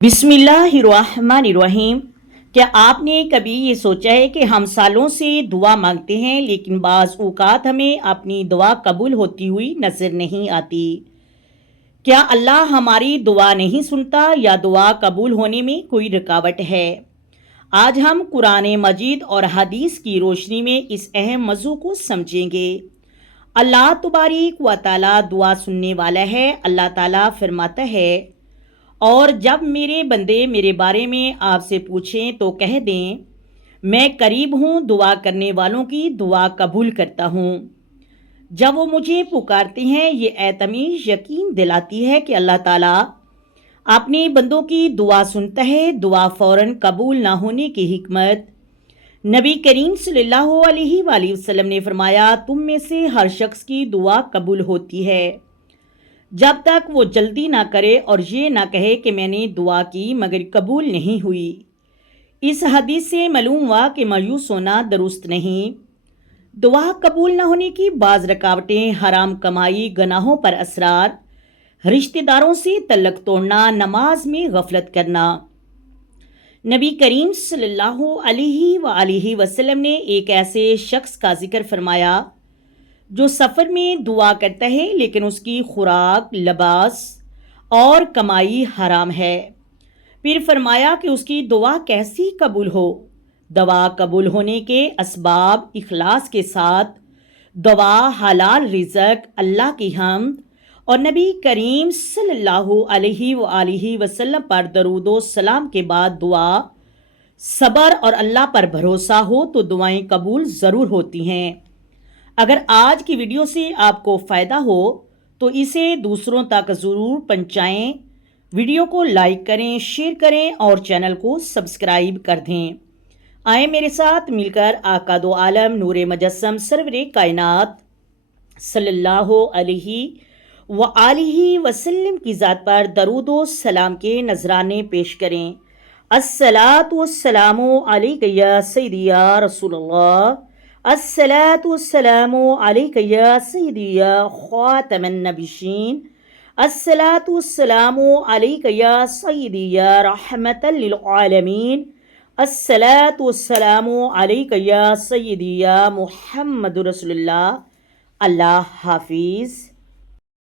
بسم اللہ الرحمن الرحیم۔ کیا آپ نے کبھی یہ سوچا ہے کہ ہم سالوں سے دعا مانگتے ہیں لیکن بعض اوقات ہمیں اپنی دعا قبول ہوتی ہوئی نظر نہیں آتی؟ کیا اللہ ہماری دعا نہیں سنتا یا دعا قبول ہونے میں کوئی رکاوٹ ہے؟ آج ہم قرآن مجید اور حدیث کی روشنی میں اس اہم موضوع کو سمجھیں گے۔ اللہ تبارک و تعالیٰ دعا سننے والا ہے۔ اللہ تعالیٰ فرماتا ہے، اور جب میرے بندے میرے بارے میں آپ سے پوچھیں تو کہہ دیں میں قریب ہوں، دعا کرنے والوں کی دعا قبول کرتا ہوں۔ جب وہ مجھے پکارتے ہیں، یہ اعتماد یقین دلاتی ہے کہ اللہ تعالیٰ اپنے بندوں کی دعا سنتا ہے۔ دعا فوراً قبول نہ ہونے کی حکمت۔ نبی کریم صلی اللہ علیہ وآلہ وسلم نے فرمایا، تم میں سے ہر شخص کی دعا قبول ہوتی ہے جب تک وہ جلدی نہ کرے اور یہ نہ کہے کہ میں نے دعا کی مگر قبول نہیں ہوئی۔ اس حدیث سے معلوم ہوا کہ مایوس ہونا درست نہیں۔ دعا قبول نہ ہونے کی بعض رکاوٹیں: حرام کمائی، گناہوں پر اصرار، رشتہ داروں سے تعلق توڑنا، نماز میں غفلت کرنا۔ نبی کریم صلی اللہ علیہ وآلہ وسلم نے ایک ایسے شخص کا ذکر فرمایا جو سفر میں دعا کرتا ہے لیکن اس کی خوراک، لباس اور کمائی حرام ہے۔ پھر فرمایا کہ اس کی دعا کیسی قبول ہو؟ دعا قبول ہونے کے اسباب: اخلاص کے ساتھ دعا، حلال رزق، اللہ کی حمد اور نبی کریم صلی اللہ علیہ وآلہ وسلم پر درود و سلام کے بعد دعا، صبر اور اللہ پر بھروسہ ہو تو دعائیں قبول ضرور ہوتی ہیں۔ اگر آج کی ویڈیو سے آپ کو فائدہ ہو تو اسے دوسروں تک ضرور پہنچائیں۔ ویڈیو کو لائک کریں، شیئر کریں اور چینل کو سبسکرائب کر دیں۔ آئیں میرے ساتھ مل کر آقا دو عالم نور مجسم سرور کائنات صلی اللہ علیہ وآلہ وسلم کی ذات پر درود و سلام کے نذرانے پیش کریں۔ الصلاۃ والسلام علیک یا سیدی یا رسول اللہ، الصلاۃ والسلام علیک یا سیدی یا خاتم النبیین، الصلاۃ والسلام علیک یا سیدی یا رحمت للعالمین، الصلاۃ والسلام علیک یا سیدی یا محمد رسول اللہ۔ اللہ حافظ۔